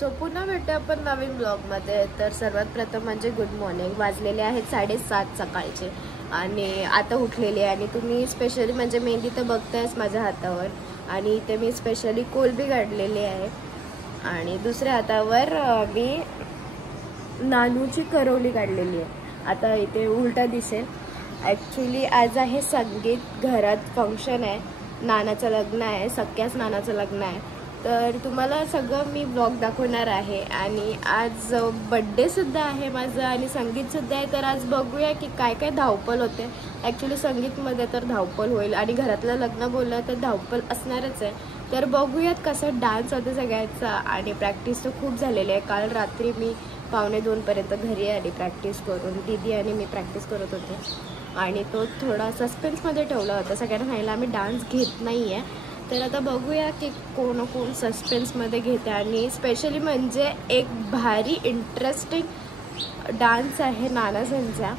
So पुन्हा भेटू आपण नवीन ब्लॉगमध्ये. तर सर्वात प्रथम म्हणजे गुड मॉर्निंग. वाजलेले आहेत 7:30 सकाळचे आणि आता उठलेली आहे. आणि तुम्ही स्पेशली म्हणजे मेहंदी तर बघतायच माझ्या हातावर, आणि इथे मी स्पेशली कोलबी काढलेली आहे आणि दुसऱ्या हातावर मी नानूची करवली काढलेली आहे. आता इथे उलटा दिसेल. ॲक्च्युली आज आहे संगीत, घरात फंक्शन आहे, नानाचं लग्न आहे, सख्याच नानाचं लग्न आहे. तर तुम्हाला सगळं मी ब्लॉग दाखवणार आहे. आणि आज बड्डेसुद्धा आहे माझं आणि संगीतसुद्धा आहे. तर आज बघूया की काय काय धावपळ होते. ॲक्च्युली संगीतमध्ये तर धावपळ होईल आणि घरातलं लग्न बोललं तर धावपळ असणारच आहे. तर बघूयात कसं डान्स होतं सगळ्याचा. आणि प्रॅक्टिस तर खूप झालेली आहे. काल रात्री मी 1:45पर्यंत घरी आली प्रॅक्टिस करून. दीदी आणि मी प्रॅक्टिस करत होते आणि तो थोडा सस्पेन्समध्ये ठेवला होता. सगळ्यांना सांगितलं आम्ही डान्स घेत नाही आहे. तर आता बघूया की कोण कोण सस्पेन्समध्ये घेते. आणि स्पेशली म्हणजे एक भारी इंटरेस्टिंग डान्स आहे नानासनचा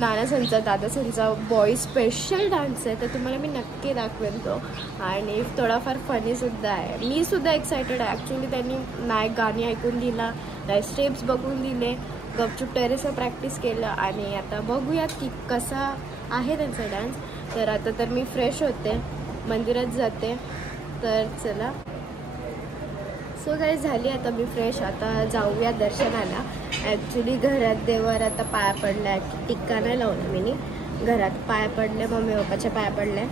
दादासनचा बॉय स्पेशल डान्स आहे. तर तुम्हाला मी नक्की दाखवेन तो. आणि थोडाफार फनीसुद्धा आहे. मी सुद्धा एक्सायटेड आहे. ॲक्च्युली त्यांनी नाही गाणी ऐकून दिला, नाही स्टेप्स बघून दिले, गपचूप टेरेसवर प्रॅक्टिस केलं. आणि आता बघूयात की कसा आहे त्यांचा डान्स. तर आता तर मी फ्रेश होते, मंदिरात जाते. तर चला. सो काही झाली आता मी फ्रेश. आता जाऊया दर्शनाला. ॲक्च्युली घरात देवावर आता पाया पडल्या, टिक्का नाही लावला मी, घरात पाया पडले, मम्मी पप्पाच्या पाया पडल्या.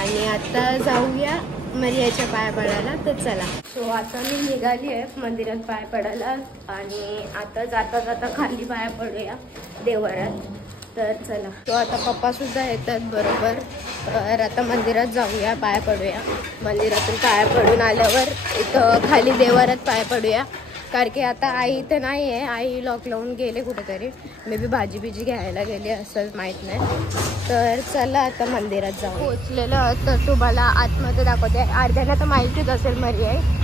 आणि आता जाऊया मरियाच्या पाया पडायला. तर चला. सो आता मी निघाली आहे मंदिरात पाया पडायला. आणि आता जाता जाता खाली पाया पडूया देवारात. तर चला. तो आता पप्पासुद्धा येतात बरोबर. तर आता मंदिरात जाऊया, पाया पडूया. मंदिरातून पाया पडून आल्यावर इथं खाली देवारात पाया पडूया. कारण की आता आई इथं नाही आहे. आई लॉक लावून गेले कुठेतरी. मे बी भाजी बिजी घ्यायला गेली असं माहीत नाही. तर चला आता मंदिरात जाऊ. पोचलेलं तर तुम्हाला आतमध्ये दाखवते. अर्ध्यांना तर माहितीच असेल मरिया आहे.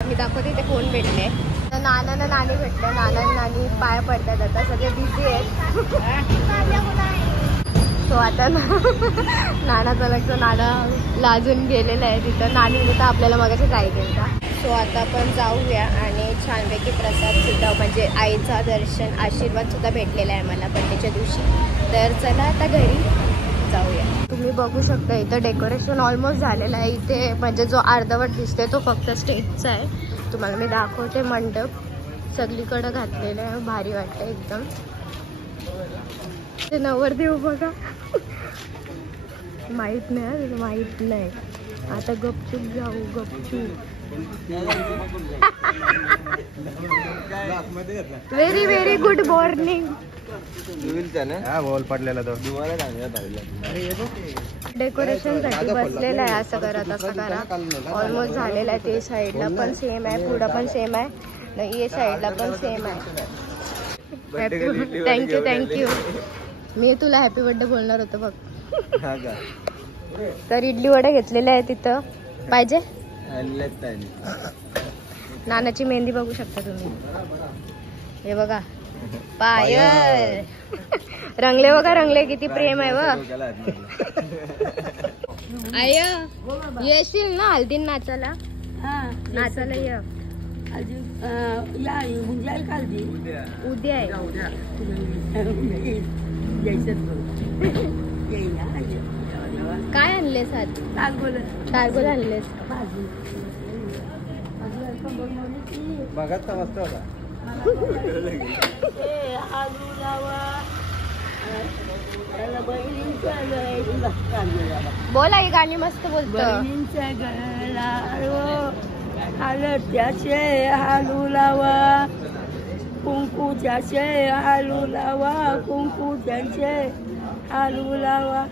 मी दाखवते ते कोण भेटले. तर नाना नानी भेटले. नाना नानी पाया पडतात. आता सगळे बिझी आहेत. सो आता नानाचं लग्न, नाना लाजून गेलेलं आहे तिथं. नानीने तर आपल्याला मगाशी काय केलं. सो आता आपण जाऊया आणि छानपैकी प्रसादसुद्धा म्हणजे आईचा दर्शन आशीर्वादसुद्धा भेटलेला आहे मला बड्डेच्या दिवशी. तर चला आता घरी जाऊया. तुम्ही बघू शकता इथं डेकोरेशन ऑलमोस्ट झालेलं आहे. इथे म्हणजे जो अर्धवट दिसते तो फक्त स्टेजचा आहे. तुम्हाला मी दाखवते. मंडप सगळीकडं घातलेलं आहे. भारी वाटतं एकदम. ते नवरदेव बघा. माहीत नाही. आता गपचूप जाऊ, गपचूप. Very very good morning. Decoration साठी बसलेलं आहे. असं करा तसं करा. ऑलमोस्ट झालेलं आहे. ते साईडला पण सेम आहे, पुढं पण सेम आहे, ये साईडला पण सेम आहे. थँक्यू. मी तुला हॅपी बर्थडे बोलणार होतं बघ. तर इडली वडे घेतलेले आहे तिथं. पाहिजे. नानाची मेहंदी बघू शकता तुम्ही. हे बघा पाय रंगले बघा, रंगले. किती प्रेम आहे बघ. आय येशील ना हल्दीन नाचायला? नाचायला ये. उद्या आहे. काय आणलेस आज? तारगोल आणलेस. बघत मस्त होता. बोला ही गाणी मस्त बोलतो. आलं त्याचे हालू लावा, कुंकू त्याचे हालू लावा, कुंकू त्याचे हालू लावा.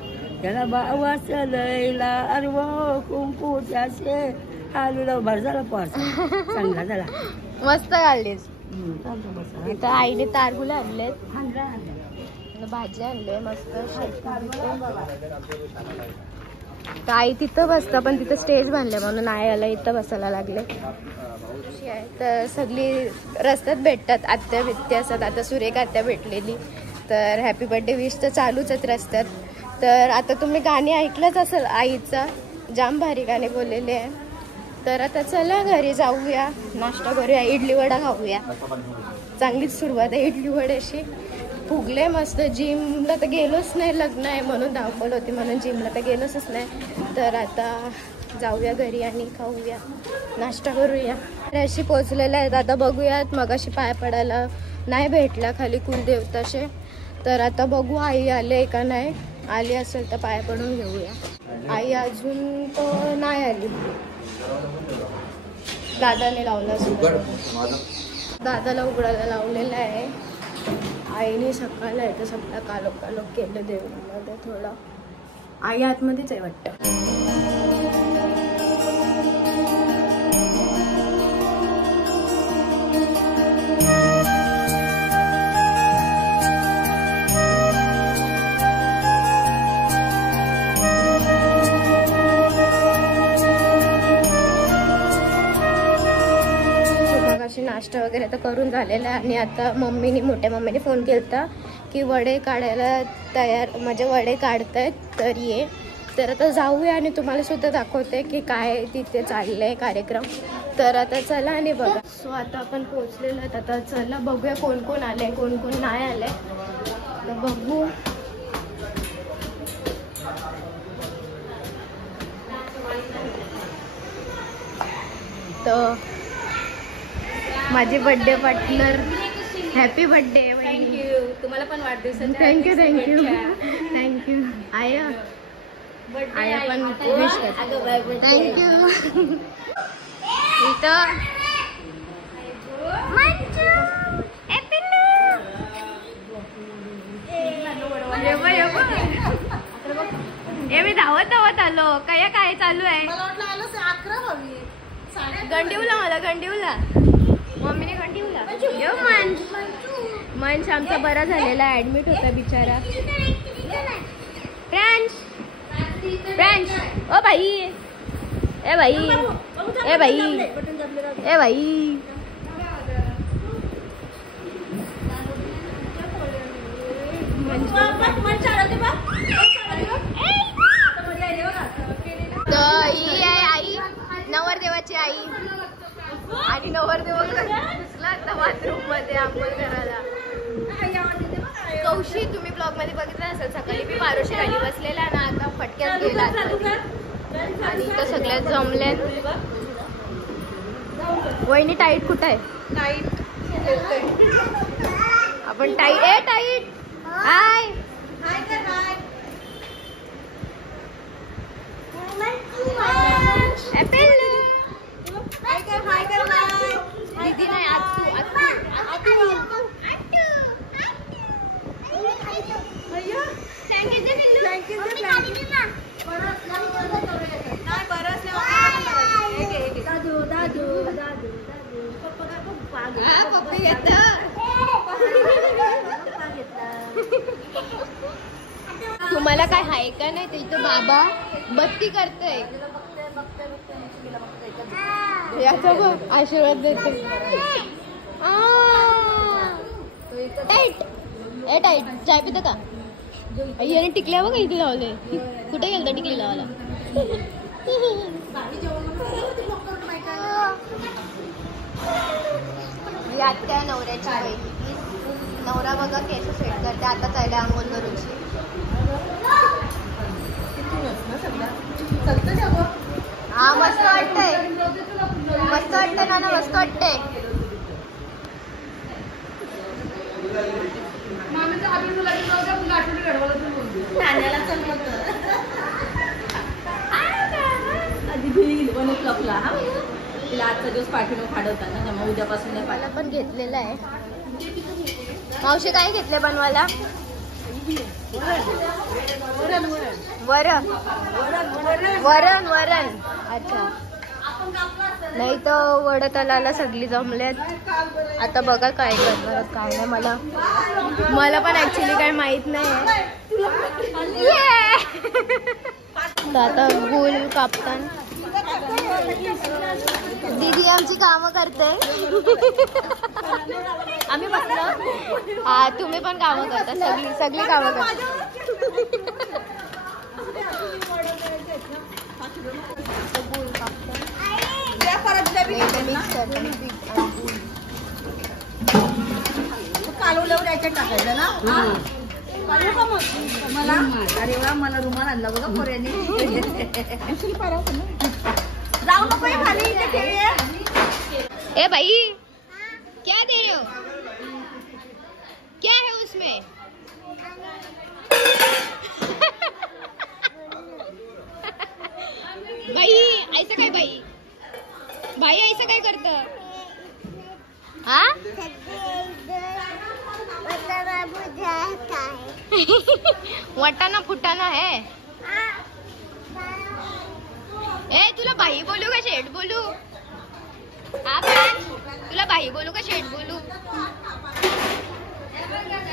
त्याला बावाचं लयला अरव, कुंकू त्याचे हालू लावा. बरं झाला पास. चांगला झाला. मस्त गालीस. इथं आईने तारगुले आणलेत, भाजी आणले मस्त. तर आई तिथं बसतं, पण तिथं स्टेज बांधले म्हणून आई आला इथं बसायला लागले. तर सगळी रस्त्यात भेटतात, आत्या बित्या असतात. आता सुरेख आत्या भेटलेली, तर हॅपी बर्थडे विश तर चालूच आहेत रस्त्यात. तर आता तुम्ही गाणी ऐकलंच असेल आईचा, जाम भारी गाणे बोललेले आहे. तर आता चला घरी जाऊया, नाश्ता करूया, इडली वडा खाऊया. चांगलीच सुरुवात आहे इडली वड्याशी. फुगले मस्त. जिमला तर गेलोच नाही, लग्न आहे म्हणून धावपळ होती म्हणून जिमला तर गेलोच नाही. तर आता जाऊया घरी आणि खाऊया, नाश्ता करूया. अशी पोचलेल्या आहेत. आता बघूयात, मगाशी पाय पडायला नाही भेटला खाली कुलदेवताशे. तर आता बघू आई आले का नाही, आली असेल तर पाय पडून घेऊया. आई अजून तर नाही आली, दादाने लावलं, दादाला उघडायला लावलेलं आहे. आईने सकाळला आहे तर सगळं कालोख केलं देवळामध्ये. थोडं आई आतमध्येच आहे वाटतं. नाश्ता वगैरे तर करून झालेला आहे. आणि आता मोठ्या मम्मीने फोन केला की वडे काढायला तयार, म्हणजे वडे काढतायत तर ये. तर आता जाऊया आणि तुम्हाला सुद्धा दाखवते की काय तिथे चाललंय कार्यक्रम. तर आता चला आणि बघा. सो आता आपण पोहोचलेलो आहेत. आता चला बघूया कोण कोण आले, कोण कोण नाही आले. तर बघू. तर माझे birthday partner, happy birthday. Thank you. तुम्हाला पण वाढदिवसाच्या थँक्यू. आया पण विश करते. थँक्यू. इथं मी धावत आलो. काय चालू आहे? गंडीवला, मला गंडीवला, मम्मीने गंडीवला. मंच आमचा बरा झालेला, ऍडमिट होता बिचारा. फ्रेंड्स ओ भाई, ए भाई, ए भाई, ए भाई. ही आहे आई, नवरदेवाची आई. आणि नवरदेव घुसला आता बाथरूम मध्ये आंघोळ करायला. कौशी तुम्ही ब्लॉग मध्ये बघितलं असेल, सकाळी मी पारोशी खाली बसलेला ना, आता फटक्यात गेला. आणि इथं सगळ्यात जमले. वहिनी टाईट कुठं आहे? आपण टाईट हाय दीदी नाही, तुम्हाला काय आहे का नाही? ते इथं बाबा बत्ती करतोय. याचा बघ आशीर्वाद देते. टाईट चाय पितं का? याने टिकल्या बघा इथे लावले. कुठे गेलं टिकली लावायला? यात काय नवऱ्याची बहिणी, नवरा बघा केस सेट करते. आता चालले आंघोळ करूची. हा मस्त वाटतंय, मस्त वाटतंय ना, मस्त वाटतंय. तिला आजचा दिवस पाठीनं फाडवतात ना, त्यामुळे उद्यापासून मला पण घेतलेला आहे. मावशी काय घेतले बनवायला? वरण. अच्छा. नाही तर वडतलाला सगळी जमल्यात. आता बघा काय करणार काय नाही. मला पण ऍक्च्युली काय माहित नाही. तर आता गुल कापतान दीदी आमची कामं करते. आम्ही बसलो. हा तुम्ही पण कामं करता. सगळी कामं करता. गुल कापतान कालवल्यावर याच्यात टाकायचं ना. मला अरे वा मला रुमाल आणला बघा पोऱ्याने. जाऊ नको खाली. ए भाई क्या दे रहे हो? क्या है उसमें? भाई ऐसा काय भाई ऐसा काय करत? हा वटाना फुटाना है. ए तुला भाई बोलू का शेठ बोलू? तुला भाई बोलू का शेठ बोलू?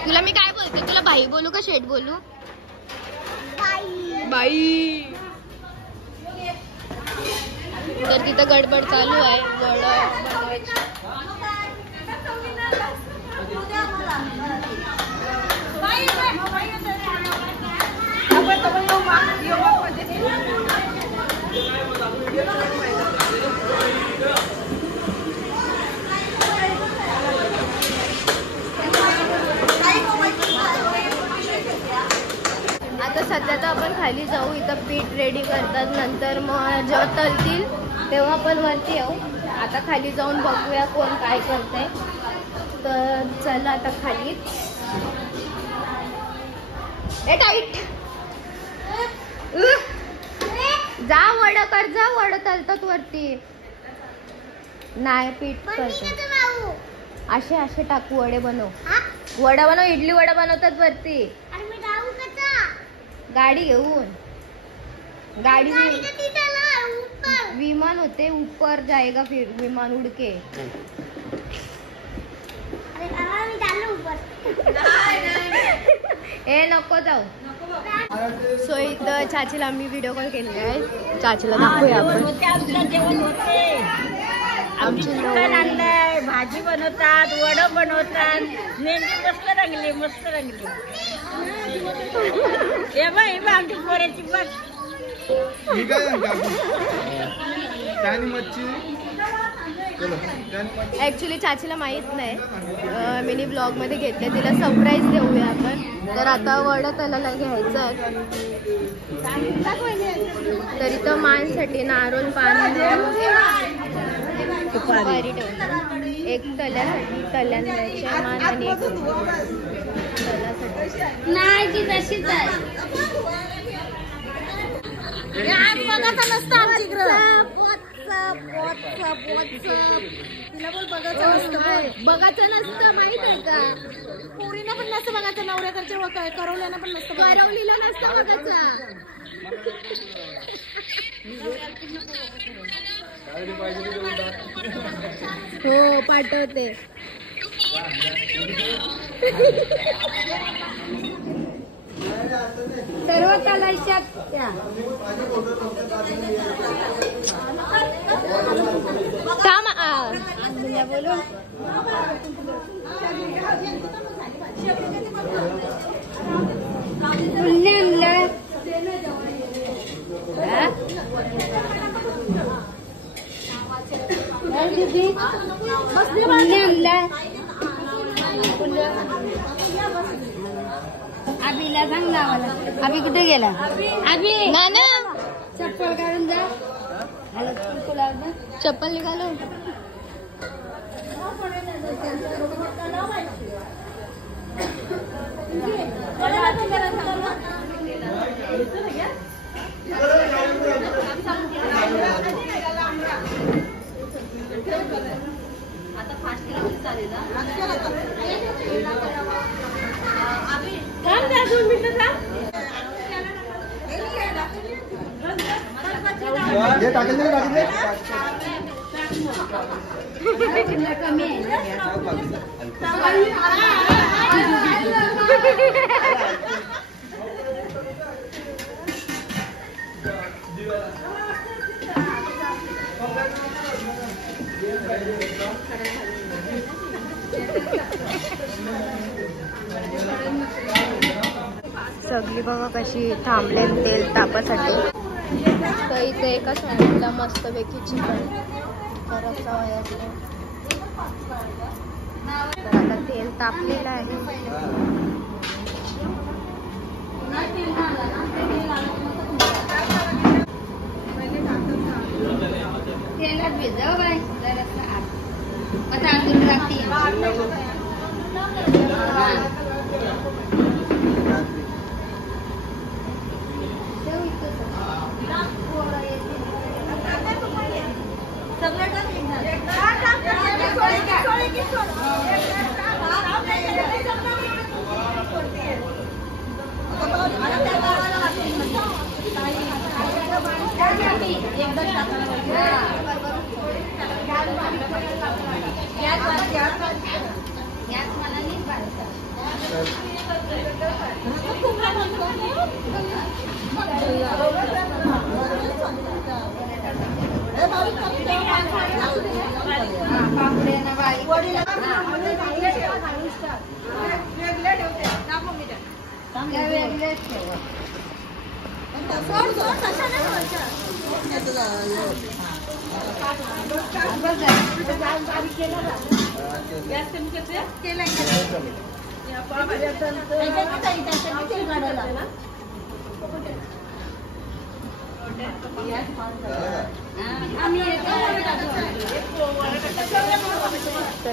तुला मी काय बोलते? तुला भाई बोलू का शेठ बोलू? बाई. तर तिथं गडबड चालू आहे. आता सध्या तर आपण खाली जाऊ. इथं पीठ रेडी करतात. नंतर मग जेव्हा तळतील तेव्हा आपण वरती येऊ. आता खाली जाऊन बघूया कोण काय करते. तर चला आता खाली. ए टाईट जा. वड कर जा. वड तळतात वरती. नाही पीठ करतात. असे टाकू. वडे बनव. वडा बनव. इडली वडा बनवतात वरती गाडी घेऊन. गाडी विमान होते. ऊपर जाएगा फिर विमान उड़ के. ए नको जाऊ. सो इथं चाचीला आम्ही व्हिडिओ कॉल केलेला आहे. चाचीला दाखवूया आपण. आणलंय. भाजी बनवतात. वड बनवतात. मेहंदी मस्त रंगली. हे बघ आमची पोऱ्याची बघ. ऍक्च्युली चाचीला माहित नाही. मिनी ब्लॉग मध्ये घेतले. तिला सरप्राईज देऊया आपण. तर आता वड तलाला घ्यायचं. तर इथं मानसाठी नारळ पाणी सुपारी ठेवून. एक तल्यासाठी मान आणि एक नाही. ती तशीच आहे. बघायचं नसतं आमच्याकडं. तिला पण बघायचं नसतं माहित आहे का? पोरीनं पण नसतं बघायचं. नवऱ्याकडच्या करवल्यानं पण नसतं. करवलीला नसतं बघायचं. हो पाठवते. सर्व तलाशात बोलू. अभिला सांग ना मला. अभि कुठे गेला? अभि नाना चप्पल काढून जा. चप्पल निघालो. आता फास्ट केला चालेल ना. थांब 2 मिनिटं थांब. सगळी बघा कशी थांबले तेल तापासाठी. तर इथे एका साईडला मस्तपैकी चिकन रस्सा वगैरे. तर आता तेल तापलेलं आहे. तेलात भिजव बाई आता आतून लागते.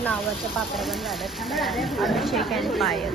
नावाचं पापड पण झालं. चिकन पायल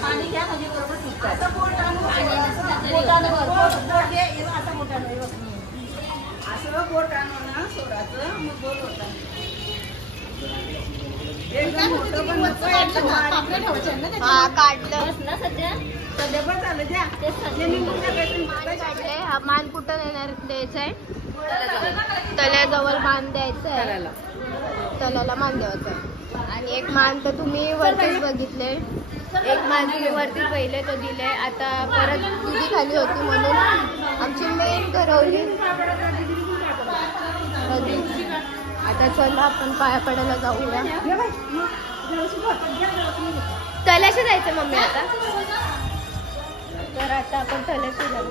पाणी घ्या म्हणजे बरोबर हा मान कुठं देणार द्यायचंय. तल्याजवळ मान द्यायचं आहे. तल्याला मान द्यायचा आहे. आणि एक मान तर तुम्ही वरतीच बघितले. एक मान तुम्ही वरती पहिले तो दिले. आता परत तुझी खाली होती म्हणून आमची मेन करवली. आता चला आपण पाया पडायला जाऊया. तल्याशी जायचं मम्मी आता. तर आता आपण तल्याशी जाऊ.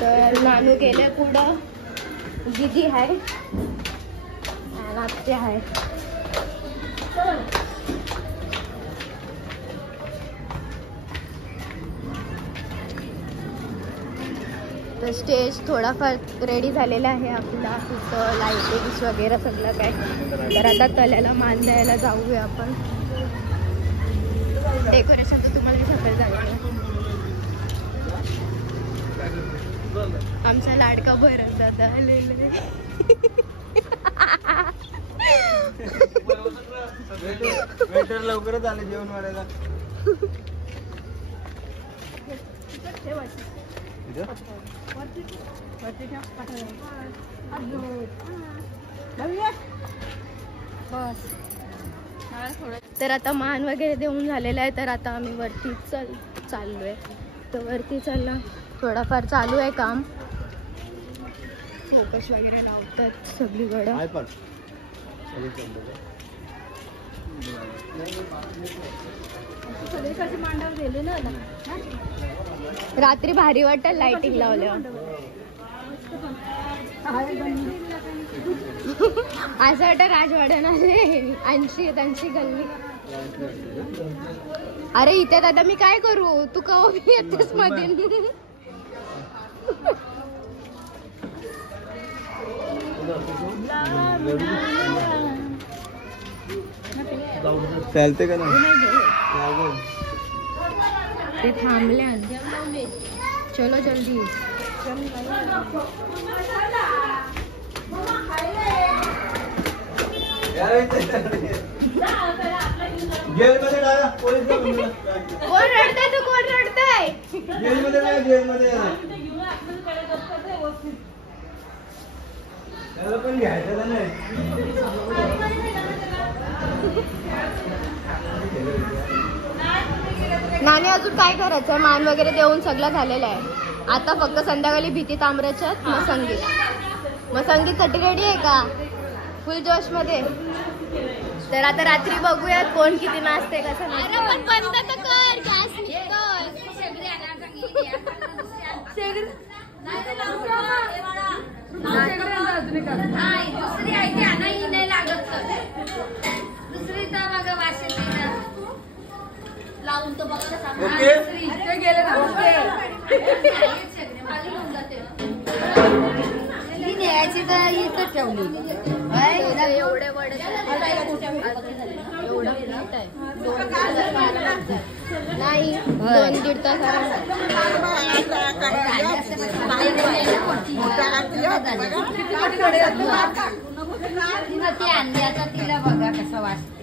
तर नानू गेल्या पुढं. दीदी आहे आणि आत्या आहे. तर स्टेज थोडाफार रेडी झालेला आहे आपला. तिथं लाईटिंग्स वगैरे सगळं काय. तर आता तल्याला मान द्यायला जाऊया आपण. डेकोरेशन तर तुम्हाला सगळं जायचं. आमचा लाडका भरत दादा आलेला. लवकरच आले जेवण वाढायला. तर आता मान वगैरे देऊन झालेला आहे. तर आता आम्ही वरती चाललोय. तर वरती चालला थोडाफार चालू आहे काम. फोकस वगैरे लावतात सगळीकडे. रात्री भारी वाटत लाइटिंग लावल्यावर. असं वाटत राजवाड्यान आले 80 गल्ली. अरे इथे दादा मी काय करू, तू कधी येतेस मध्ये. चालते का ना ते थांबले. चलो जल्दी. जेलमध्ये टाका पोलीस. कोण रडतंय तू, कोण रडतंय? जेलमध्ये नाही, जेलमध्ये त्याला पण घ्यायचं नाही. नानी अजून काय करायचं, मान वगैरे देऊन सगळं झालेलं आहे. आता फक्त संध्याकाळी भीती तांबऱ्याच्या मग संगीतसाठी रेडी आहे का फुल जोश मध्ये? तर आता रात्री बघूयात कोण किती नाचते कसं नाचते. बंद तर कर गॅस लावून तो बघा न्यायची तर इथं ठेवली. एवढे वड नाही 2-1.5 तास ती आणली. आता तिला बघा कसं वाटतं.